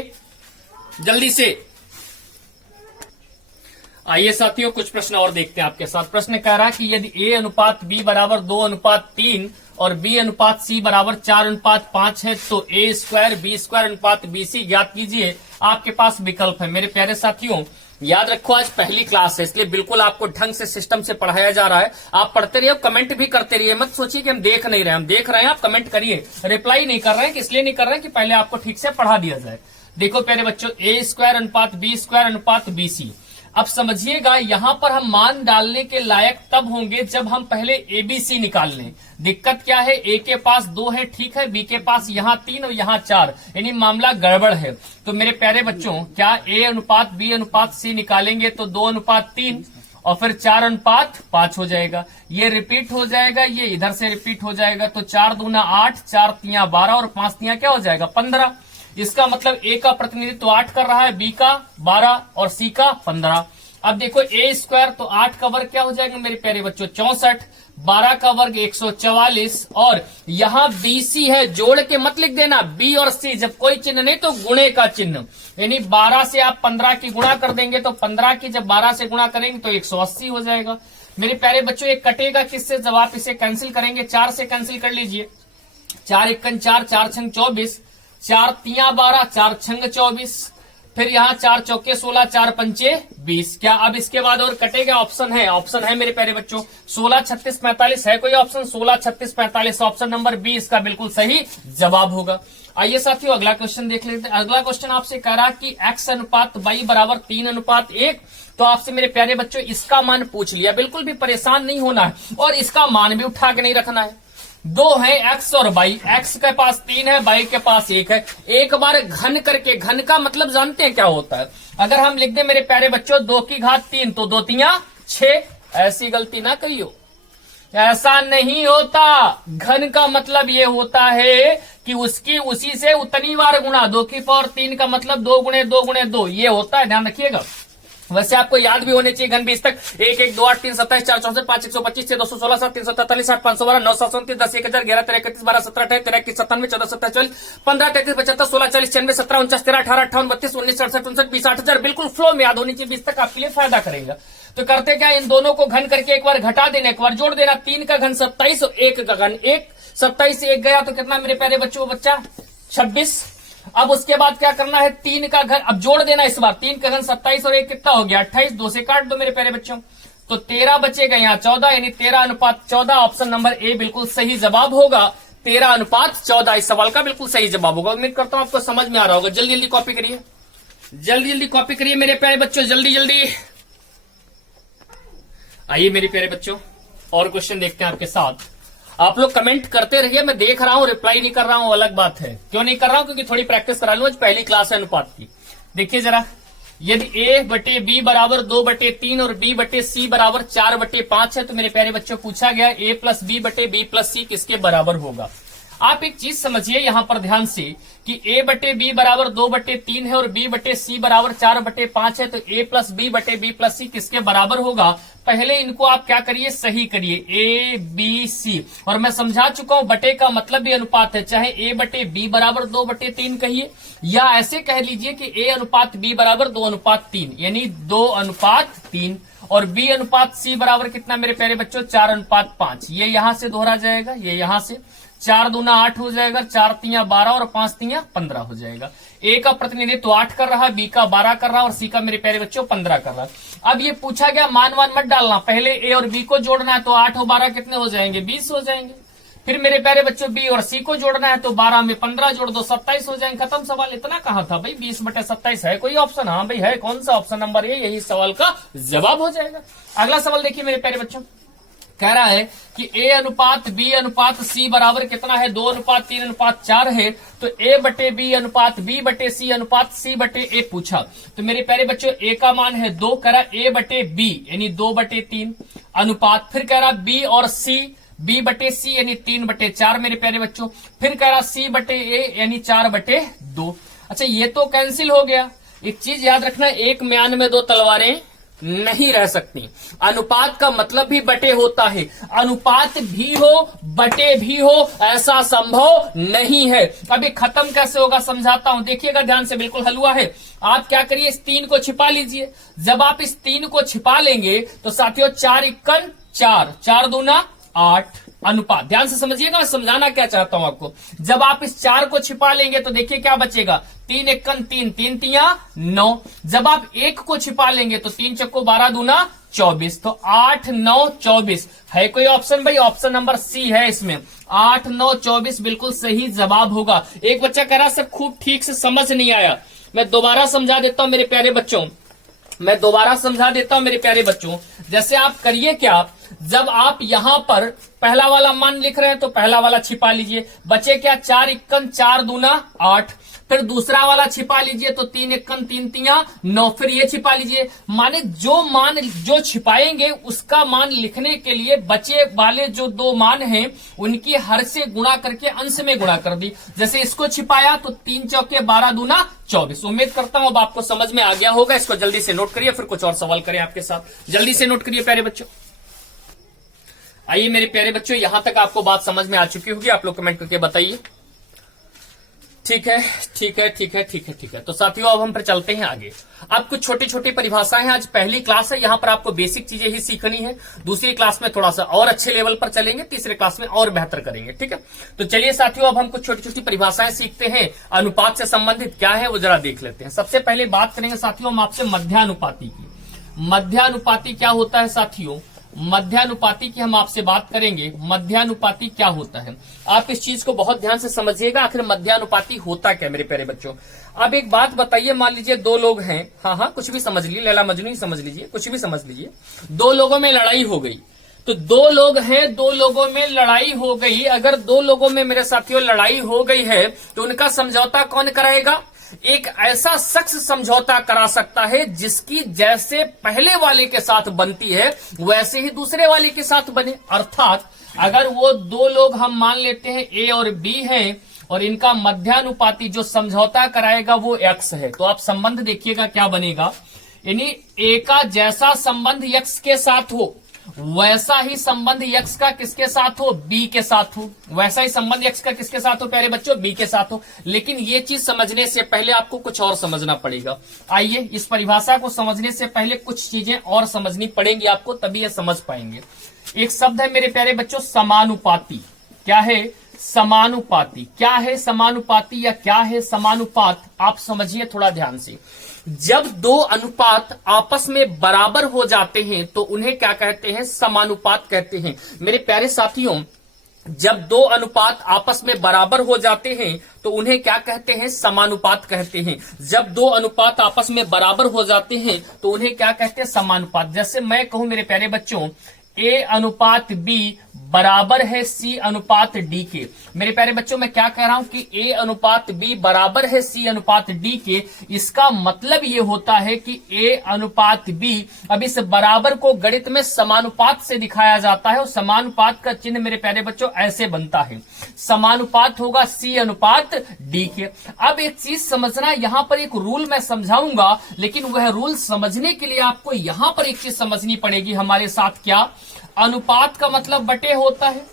जल्दी से। आइए साथियों, कुछ प्रश्न और देखते हैं आपके साथ। प्रश्न कह रहा है कि यदि ए अनुपात बी बराबर 2:3 और बी अनुपात सी बराबर 4:5 है तो ए स्क्वायर बी स्क्वायर अनुपात बी सी ज्ञात कीजिए। आपके पास विकल्प है। मेरे प्यारे साथियों, याद रखो आज पहली क्लास है, इसलिए बिल्कुल आपको ढंग से सिस्टम से पढ़ाया जा रहा है। आप पढ़ते रहिए, कमेंट भी करते रहिए, मत सोचिए कि हम देख नहीं रहे, हम देख रहे हैं, आप कमेंट करिए। रिप्लाई नहीं कर रहे हैं कि इसलिए नहीं कर रहे हैं कि पहले आपको ठीक से पढ़ा दिया जाए। देखो प्यारे बच्चों, ए स्क्वायर अनुपात बी स्क्वायर अनुपात बी सी। अब समझिएगा, यहां पर हम मान डालने के लायक तब होंगे जब हम पहले एबीसी निकाल लें। दिक्कत क्या है, ए के पास 2 है, ठीक है, बी के पास यहां 3 और यहां 4, यानी मामला गड़बड़ है। तो मेरे प्यारे बच्चों, क्या ए अनुपात बी अनुपात सी निकालेंगे तो 2:3 और फिर 4:5 हो जाएगा। ये रिपीट हो जाएगा, ये इधर से रिपीट हो जाएगा। तो 4 दूना 8, 4 तिया 12 और 5 तिया क्या हो जाएगा, 15। इसका मतलब ए का प्रतिनिधित्व 8 कर रहा है, बी का 12 और सी का 15। अब देखो ए स्क्वायर, तो 8 का वर्ग क्या हो जाएगा मेरे प्यारे बच्चों, 64, 12 का वर्ग 144, और यहां बी सी है, जोड़ के मत लिख देना, बी और सी जब कोई चिन्ह नहीं तो गुणे का चिन्ह, यानी 12 से आप 15 की गुणा कर देंगे तो 15 की जब 12 से गुणा करेंगे तो 180 हो जाएगा। मेरे प्यारे बच्चों, ये कटेगा किससे, जब आप इसे कैंसिल करेंगे 4 से कैंसिल कर लीजिए। 4 एकन 4, 4 छंग 24, 4 तिया 12, 4 छंग 24, फिर यहाँ 4 चौके 16, 4 पंचे 20। क्या अब इसके बाद और कटेगा, ऑप्शन है मेरे प्यारे बच्चों, 16 36 45 है कोई ऑप्शन, 16 36 45 ऑप्शन नंबर बी इसका बिल्कुल सही जवाब होगा। आइए साथियों, अगला क्वेश्चन देख लेते हैं। अगला क्वेश्चन आपसे कह रहा कि x अनुपात y बराबर 3:1। तो आपसे मेरे प्यारे बच्चों इसका मान पूछ लिया, बिल्कुल भी परेशान नहीं होना है और इसका मान भी उठा के नहीं रखना है। 2 है x और y, x के पास 3 है, y के पास 1 है। एक बार घन करके, घन का मतलब जानते हैं क्या होता है, अगर हम लिख दें मेरे प्यारे बच्चों 2 की घात 3 तो 2 तिया 6, ऐसी गलती ना करियो, ऐसा नहीं होता। घन का मतलब ये होता है कि उसकी उसी से उतनी बार गुणा, 2 की पावर 3 का मतलब 2 गुणे 2 गुणे 2, ये होता है, ध्यान रखिएगा। वैसे आपको याद भी होने चाहिए घन बीस तक, 1 1 2 8 3 27 4 64 5 125 6 216 7 343 8 512 9 729 10 1000 11 13 31 12 17 18 13 21 97 14 17 44 15 33 75 16 40 96 17 49 13 18 58 32 19 67 59 20 8000, बिल्कुल फ्लो में याद होनी चाहिए। 20 तक आपके लिए फायदा करेगा। तो करते क्या, इन दोनों को घन करके एक बार घटा देना, एक बार जोड़ देना। 3 का घन 27 और 1 का घन 1, 27 से 1 गया तो कितना मेरे प्यारे बच्चों, बच्चा 26। अब उसके बाद क्या करना है, 3 का घन अब जोड़ देना इस बार, 3 का घन 27 और 1 कितना हो गया 28, 2 से काट दो मेरे प्यारे बच्चों, तो 13 बचेगा यहाँ 14, यानी 13:14 ऑप्शन नंबर ए बिल्कुल सही जवाब होगा। 13:14 इस सवाल का बिल्कुल सही जवाब होगा। उम्मीद करता हूं आपको समझ में आ रहा होगा। जल्दी जल्दी कॉपी करिए, जल्दी जल्दी कॉपी करिए मेरे प्यारे बच्चों, जल्दी जल्दी। आइए मेरे प्यारे बच्चों, और क्वेश्चन देखते हैं आपके साथ। आप लोग कमेंट करते रहिए, मैं देख रहा हूं, रिप्लाई नहीं कर रहा हूं, अलग बात है। क्यों नहीं कर रहा हूं, क्योंकि थोड़ी प्रैक्टिस करा लूं, आज पहली क्लास है अनुपात की। देखिए जरा, यदि a/b बराबर 2/3 और b/c बराबर 4/5 है तो मेरे प्यारे बच्चों पूछा गया a + b/b + c किसके बराबर होगा। आप एक चीज समझिए यहां पर ध्यान से कि a/b बराबर 2/3 है और b/c बराबर 4/5 है, तो a + b/b + c किसके बराबर होगा। पहले इनको आप क्या करिए, सही करिए, a b c, और मैं समझा चुका हूं बटे का मतलब भी अनुपात है, चाहे a/b बराबर 2/3 कहिए या ऐसे कह लीजिए कि a अनुपात b बराबर 2:3, यानी 2:3, और b अनुपात c बराबर कितना मेरे प्यारे बच्चों, 4:5। ये यहां से दोहरा जाएगा, ये यहां से 4 दूना 8 हो जाएगा, 4 तिया 12 और 5 तिया 15 हो जाएगा। ए का प्रतिनिधित्व 8 कर रहा है, बी का 12 कर रहा है और सी का मेरे प्यारे बच्चों 15 कर रहा है। अब ये पूछा गया, मान वान मत डालना, पहले ए और बी को जोड़ना है, तो 8 और 12 कितने हो जाएंगे, 20 हो जाएंगे। फिर मेरे प्यारे बच्चों बी और सी को जोड़ना है, तो 12 में 15 जोड़ दो, 27 हो जाएंगे। खत्म सवाल। इतना कहा था भाई, 20/27 है कोई ऑप्शन, हाँ भाई है, कौन सा ऑप्शन नंबर ए, यही सवाल का जवाब हो जाएगा। अगला सवाल देखिए मेरे प्यारे बच्चों, कह रहा है कि ए अनुपात बी अनुपात सी बराबर कितना है, 2:3:4 है। तो ए बटे बी अनुपात बी बटे सी अनुपात सी बटे ए पूछा। तो मेरे प्यारे बच्चों ए का मान है 2, कह रहा ए बटे बी यानी 2/3 अनुपात, फिर कह रहा बी और सी बी बटे सी यानी 3/4 मेरे प्यारे बच्चों, फिर कह रहा सी बटे ए यानी 4/2। अच्छा ये तो कैंसिल हो गया। एक चीज याद रखना, एक म्यान में दो तलवारें नहीं रह सकती। अनुपात का मतलब भी बटे होता है, अनुपात भी हो बटे भी हो ऐसा संभव नहीं है। अभी खत्म कैसे होगा समझाता हूं, देखिएगा ध्यान से, बिल्कुल हलवा है। आप क्या करिए, इस 3 को छिपा लीजिए। जब आप इस 3 को छिपा लेंगे तो साथियों 4 × 4, 4 दूना 8 अनुपात। ध्यान से समझिएगा, मैं समझाना क्या चाहता हूं आपको। जब आप इस 4 को छिपा लेंगे तो देखिए क्या बचेगा, 3 × 1 3, 3 × 3 9। जब आप 1 को छिपा लेंगे तो 3 × 12 दूना 24। तो 8 9 24 है कोई ऑप्शन भाई? ऑप्शन नंबर सी है इसमें, 8 9 24 बिल्कुल सही जवाब होगा। एक बच्चा कह रहा सब खूब ठीक से समझ नहीं आया, मैं दोबारा समझा देता हूं मेरे प्यारे बच्चों, मैं दोबारा समझा देता हूं मेरे प्यारे बच्चों। जैसे आप करिए क्या, जब आप यहां पर पहला वाला मान लिख रहे हैं तो पहला वाला छिपा लीजिए, बचे क्या 4 × 4 दूना 8। फिर दूसरा वाला छिपा लीजिए तो 3 × 1 3 3 9। फिर ये छिपा लीजिए, माने जो मान जो छिपाएंगे उसका मान लिखने के लिए बचे वाले जो 2 मान हैं उनकी हर से गुणा करके अंश में गुणा कर दी। जैसे इसको छिपाया तो 3 × 12 दूना 24। उम्मीद करता हूं अब आपको समझ में आ गया होगा। इसको जल्दी से नोट करिए, फिर कुछ और सवाल करें आपके साथ। जल्दी से नोट करिए प्यारे बच्चों। आइए मेरे प्यारे बच्चों, यहां तक आपको बात समझ में आ चुकी होगी, आप लोग कमेंट करके बताइए। ठीक है ठीक है ठीक है ठीक है ठीक है। तो साथियों अब हम फिर चलते हैं आगे। अब कुछ छोटी छोटी परिभाषाएं हैं, आज पहली क्लास है, यहां पर आपको बेसिक चीजें ही सीखनी है। दूसरी क्लास में थोड़ा सा और अच्छे लेवल पर चलेंगे, तीसरे क्लास में और बेहतर करेंगे। ठीक है, तो चलिए साथियों अब हम कुछ छोटी छोटी परिभाषाएं सीखते हैं। अनुपात से संबंधित क्या है वो जरा देख लेते हैं। सबसे पहले बात करेंगे साथियों हम आपसे मध्यानुपाती की। मध्यानुपाती क्या होता है साथियों? मध्यानुपाती की हम आपसे बात करेंगे। मध्यानुपाती क्या होता है, आप इस चीज को बहुत ध्यान से समझिएगा, आखिर मध्यानुपाती होता क्या मेरे प्यारे बच्चों। अब एक बात बताइए, मान लीजिए 2 लोग हैं, हाँ कुछ भी समझ लीजिए, लैला मजनू ही समझ लीजिए, कुछ भी समझ लीजिए। 2 लोगों में लड़ाई हो गई, तो 2 लोग हैं, 2 लोगों में लड़ाई हो गई। अगर 2 लोगों में मेरे साथियों लड़ाई हो गई है तो उनका समझौता कौन कराएगा? एक ऐसा शख्स समझौता करा सकता है जिसकी जैसे पहले वाले के साथ बनती है वैसे ही दूसरे वाले के साथ बने। अर्थात अगर वो 2 लोग हम मान लेते हैं ए और बी हैं और इनका मध्यानुपाती जो समझौता कराएगा वो एक्स है, तो आप संबंध देखिएगा क्या बनेगा, यानी ए का जैसा संबंध एक्स के साथ हो वैसा ही संबंध यक्स का किसके साथ हो? बी के साथ हो। वैसा ही संबंध यक्स का किसके साथ हो प्यारे बच्चों? बी के साथ हो। लेकिन ये चीज समझने से पहले आपको कुछ और समझना पड़ेगा। आइए, इस परिभाषा को समझने से पहले कुछ चीजें और समझनी पड़ेंगी आपको, तभी ये समझ पाएंगे। एक शब्द है मेरे प्यारे बच्चों समानुपाती। क्या है? समानुपाती। क्या है समानुपाती या क्या है समानुपात? आप समझिए थोड़ा ध्यान से। जब 2 अनुपात आपस में बराबर हो जाते हैं तो उन्हें क्या कहते हैं? समानुपात कहते हैं। मेरे प्यारे साथियों, जब 2 अनुपात आपस में बराबर हो जाते हैं तो उन्हें क्या कहते हैं? समानुपात कहते हैं। जब 2 अनुपात आपस में बराबर हो जाते हैं तो उन्हें क्या कहते हैं? समानुपात। जैसे मैं कहूं मेरे प्यारे बच्चों, ए अनुपात बी बराबर है सी अनुपात डी के। मेरे प्यारे बच्चों मैं क्या कह रहा हूं कि ए अनुपात बी बराबर है सी अनुपात डी के। इसका मतलब ये होता है कि ए अनुपात बी, अब इस बराबर को गणित में समानुपात से दिखाया जाता है और समानुपात का चिन्ह मेरे प्यारे बच्चों ऐसे बनता है, समानुपात होगा सी अनुपात डी के। अब एक चीज समझना, यहां पर एक रूल मैं समझाऊंगा, लेकिन वह रूल समझने के लिए आपको यहां पर एक चीज समझनी पड़ेगी हमारे साथ। क्या? अनुपात का मतलब बटे होता है।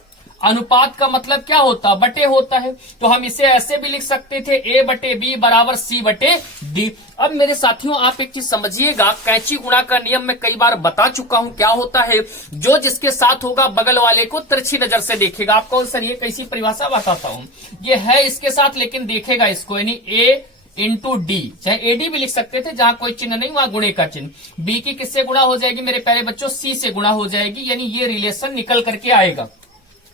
अनुपात का मतलब क्या होता है? बटे होता है। तो हम इसे ऐसे भी लिख सकते थे, ए बटे बी बराबर सी बटे डी। अब मेरे साथियों आप एक चीज समझिएगा, कैंची गुणा का नियम मैं कई बार बता चुका हूं क्या होता है। जो जिसके साथ होगा बगल वाले को तिरछी नजर से देखेगा। आपको सर ये कैसी परिभाषा बताता हूं, ये है इसके साथ लेकिन देखेगा इसको, यानी ए इंटू डी, चाहे एडी भी लिख सकते थे, जहां कोई चिन्ह नहीं वहां गुणे का चिन्ह। बी की किससे गुणा हो जाएगी मेरे प्यारे बच्चों? सी से गुणा हो जाएगी, यानी ये रिलेशन निकल करके आएगा।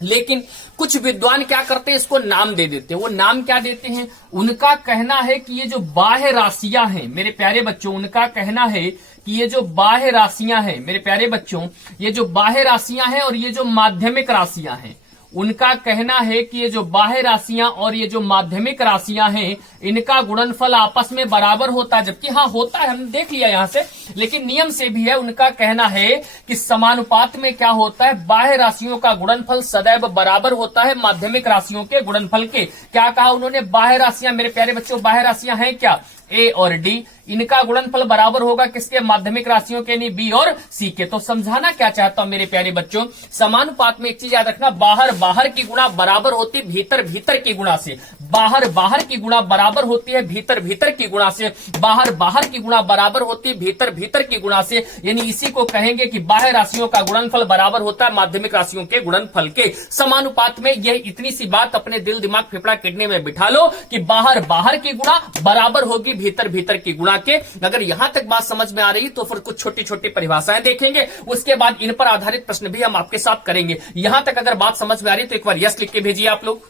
लेकिन कुछ विद्वान क्या करते हैं, इसको नाम दे देते हैं। वो नाम क्या देते हैं? उनका कहना है कि ये जो बाह्य राशियां हैं मेरे प्यारे बच्चों, उनका कहना है कि ये जो बाह्य राशियां हैं मेरे प्यारे बच्चों, ये जो बाह्य राशियां हैं और ये जो माध्यमिक राशियां हैं, उनका कहना है कि ये जो बाह्य राशियां और ये जो माध्यमिक राशियां हैं, इनका गुणनफल आपस में बराबर होता है। जबकि हाँ होता है, हमने देख लिया यहां से, लेकिन नियम से भी है। उनका कहना है कि समानुपात में क्या होता है, बाह्य राशियों का गुणनफल सदैव बराबर होता है माध्यमिक राशियों के गुणनफल के। क्या कहा उन्होंने, बाह्य राशियां मेरे प्यारे बच्चों, बाह्य राशियां हैं क्या, ए और डी, इनका गुणनफल बराबर होगा किसके, माध्यमिक राशियों के, नहीं बी और सी के। तो समझाना क्या चाहता हूं मेरे प्यारे बच्चों, समानुपात में एक चीज याद रखना, बाहर बाहर की गुणा बराबर होती भीतर भीतर की गुणा से, बाहर बाहर की गुणा बराबर होती है भीतर भीतर की गुणा से, बाहर बाहर की गुणा बराबर होती है भीतर भीतर की गुणा से। यानी इसी को कहेंगे कि बाह्य राशियों का गुणनफल बराबर होता है माध्यमिक राशियों के गुणनफल के। समानुपात में यह इतनी सी बात अपने दिल दिमाग फेफड़ा किडनी में बिठा लो कि बाहर बाहर की गुणा बराबर होगी भीतर भीतर की गुणा के। अगर यहां तक बात समझ में आ रही तो फिर कुछ छोटी छोटी परिभाषाएं देखेंगे, उसके बाद इन पर आधारित प्रश्न भी हम आपके साथ करेंगे। यहां तक अगर बात समझ में आ रही तो एक बार यस लिख के भेजिए, आप लोग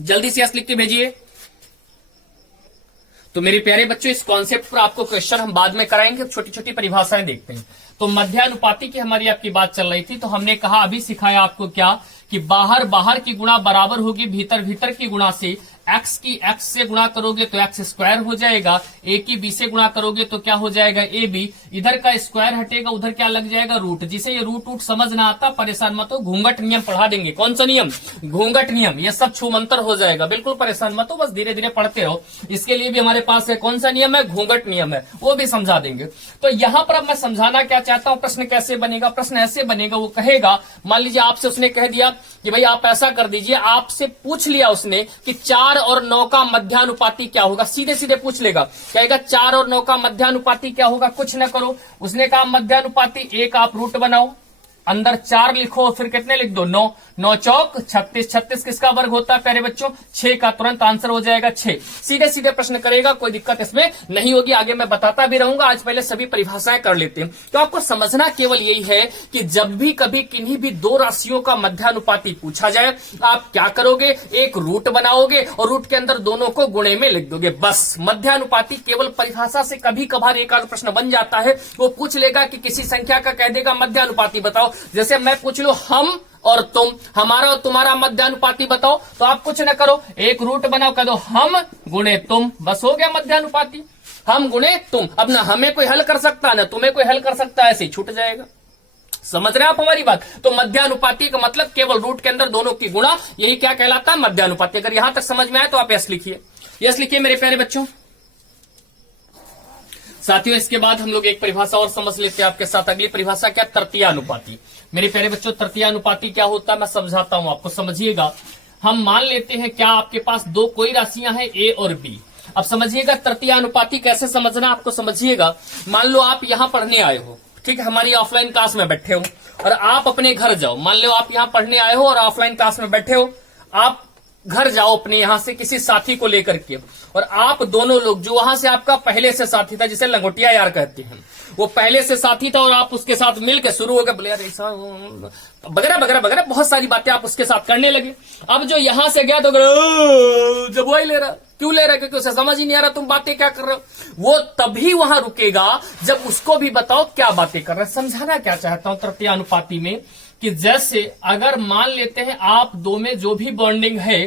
जल्दी से यस लिख के भेजिए। तो मेरे प्यारे बच्चों, इस कॉन्सेप्ट पर आपको क्वेश्चन हम बाद में कराएंगे, छोटी छोटी परिभाषाएं देखते हैं। तो मध्यानुपाती की हमारी आपकी बात चल रही थी, तो हमने कहा अभी सिखाया आपको क्या, कि बाहर बाहर की गुणा बराबर होगी भीतर भीतर की गुणा से। x की x से गुणा करोगे तो x स्क्वायर हो जाएगा, a की b से गुणा करोगे तो क्या हो जाएगा, ab, इधर का स्क्वायर हटेगा उधर क्या लग जाएगा, रूट। जिसे ये रूट रूट समझ ना आता परेशान मत हो, घूंघट नियम पढ़ा देंगे। कौन सा नियम, घूंघट नियम, ये सब छूमंतर हो जाएगा, बिल्कुल परेशान मत हो, बस धीरे धीरे पढ़ते रहो। इसके लिए भी हमारे पास है, कौन सा नियम है, घूंघट नियम है, वो भी समझा देंगे। तो यहां पर अब मैं समझाना क्या चाहता हूं, प्रश्न कैसे बनेगा, प्रश्न ऐसे बनेगा, वो कहेगा, मान लीजिए आपसे उसने कह दिया कि भाई आप ऐसा कर दीजिए, आपसे पूछ लिया उसने कि 4 और 9 का मध्यानुपाती क्या होगा, सीधे सीधे पूछ लेगा, कहेगा 4 और 9 का मध्यानुपाती क्या होगा, कुछ न करो। उसने कहा मध्यानुपाती, एक आप रूट बनाओ, अंदर 4 लिखो, फिर कितने लिख दो, 9, 9 चौक 36, 36 किसका वर्ग होता है प्यारे बच्चों, 6 का, तुरंत आंसर हो जाएगा 6। सीधे सीधे प्रश्न करेगा, कोई दिक्कत इसमें नहीं होगी, आगे मैं बताता भी रहूंगा। आज पहले सभी परिभाषाएं कर लेते हैं। तो आपको समझना केवल यही है कि जब भी कभी किन्हीं भी दो राशियों का मध्यानुपाती पूछा जाए, आप क्या करोगे, एक रूट बनाओगे और रूट के अंदर दोनों को गुणे में लिख दोगे, बस। मध्यानुपाती केवल परिभाषा से कभी कभार एक आध प्रश्न बन जाता है, वो पूछ लेगा कि किसी संख्या का कह देगा मध्यानुपाती बताओ। जैसे मैं पूछ लूं हम और तुम, हमारा और तुम्हारा मध्यानुपाती बताओ, तो आप कुछ न करो, एक रूट बनाओ, कह दो हम गुणे तुम, बस हो गया मध्यानुपाती, हम गुणे तुम। अब ना हमें कोई हल कर सकता ना तुम्हें कोई हल कर सकता, ऐसे ही छूट जाएगा। समझ रहे हैं आप हमारी बात। तो मध्यानुपाती का मतलब केवल रूट के अंदर दोनों की गुणा, यही क्या कहलाता है, मध्यानुपाती। अगर यहां तक समझ में आए तो आप यस लिखिए, यस लिखिए मेरे प्यारे बच्चों। साथियों, इसके बाद हम लोग एक परिभाषा और समझ लेते हैं आपके साथ। अगली परिभाषा क्या, तृतीयानुपाती। मेरे प्यारे बच्चों, तृतीयानुपाती क्या होता है मैं समझाता हूं आपको, समझिएगा। हम मान लेते हैं क्या, आपके पास दो कोई राशियां हैं ए और बी। अब समझिएगा तृतीयानुपाती कैसे समझना आपको, समझिएगा। मान लो आप यहां पढ़ने आए हो, ठीक है, हमारी ऑफलाइन क्लास में बैठे हो, और आप अपने घर जाओ। मान लो आप यहां पढ़ने आए हो और ऑफलाइन क्लास में बैठे हो, आप घर जाओ अपने यहां से किसी साथी को लेकर के, और आप दोनों लोग, जो वहां से आपका पहले से साथी था, जिसे लंगोटिया यार कहते हैं, वो पहले से साथी था, और आप उसके साथ मिलकर शुरू हो गए, बोले यार ऐसा वगैरह वगैरह वगैरह, बहुत सारी बातें आप उसके साथ करने लगे। अब जो यहां से गया तो जब वही ले रहा, क्यों ले रहा, क्योंकि उसे समझ ही नहीं आ रहा तुम बातें क्या कर रहे हो। वो तभी वहां रुकेगा जब उसको भी बताओ क्या बातें कर रहे हैं। समझाना क्या चाहता हूं तृतीयानुपाती में, कि जैसे अगर मान लेते हैं आप दो में जो भी बॉन्डिंग है,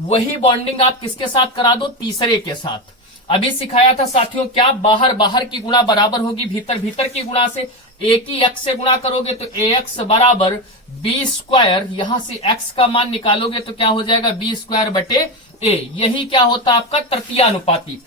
वही बॉन्डिंग आप किसके साथ करा दो, तीसरे के साथ। अभी सिखाया था साथियों क्या, बाहर बाहर की गुणा बराबर होगी भीतर भीतर की गुणा से। ए की x से गुणा करोगे तो ax बराबर बी स्क्वायर, यहां से x का मान निकालोगे तो क्या हो जाएगा, बी स्क्वायर बटे a। यही क्या होता है आपका तृतीयानुपाती।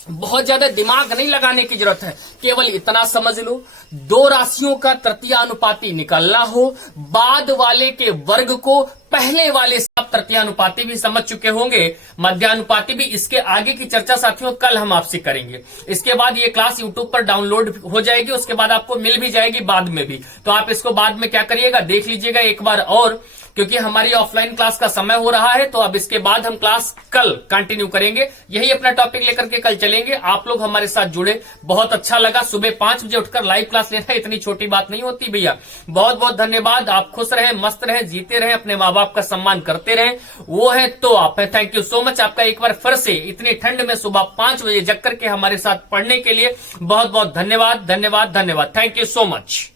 बहुत ज्यादा दिमाग नहीं लगाने की जरूरत है, केवल इतना समझ लो, दो राशियों का तृतीयानुपाती निकालना हो, बाद वाले के वर्ग को पहले वाले से आप तृतीयानुपाती भी समझ चुके होंगे, मध्यानुपाती भी। इसके आगे की चर्चा साथियों कल हम आपसे करेंगे। इसके बाद ये क्लास यूट्यूब पर डाउनलोड हो जाएगी, उसके बाद आपको मिल भी जाएगी बाद में भी। तो आप इसको बाद में क्या करिएगा, देख लीजिएगा एक बार और, क्योंकि हमारी ऑफलाइन क्लास का समय हो रहा है। तो अब इसके बाद हम क्लास कल कंटिन्यू करेंगे, यही अपना टॉपिक लेकर के कल चलेंगे। आप लोग हमारे साथ जुड़े, बहुत अच्छा लगा। सुबह 5 बजे उठकर लाइव क्लास लेना इतनी छोटी बात नहीं होती भैया। बहुत बहुत धन्यवाद। आप खुश रहे, मस्त रहे, जीते रहे, अपने माँ बाप आपका सम्मान करते रहें, वो है तो आप है। थैंक यू सो मच आपका एक बार फिर से इतनी ठंड में सुबह 5 बजे जग करके हमारे साथ पढ़ने के लिए बहुत बहुत धन्यवाद, धन्यवाद, धन्यवाद। Thank you so much.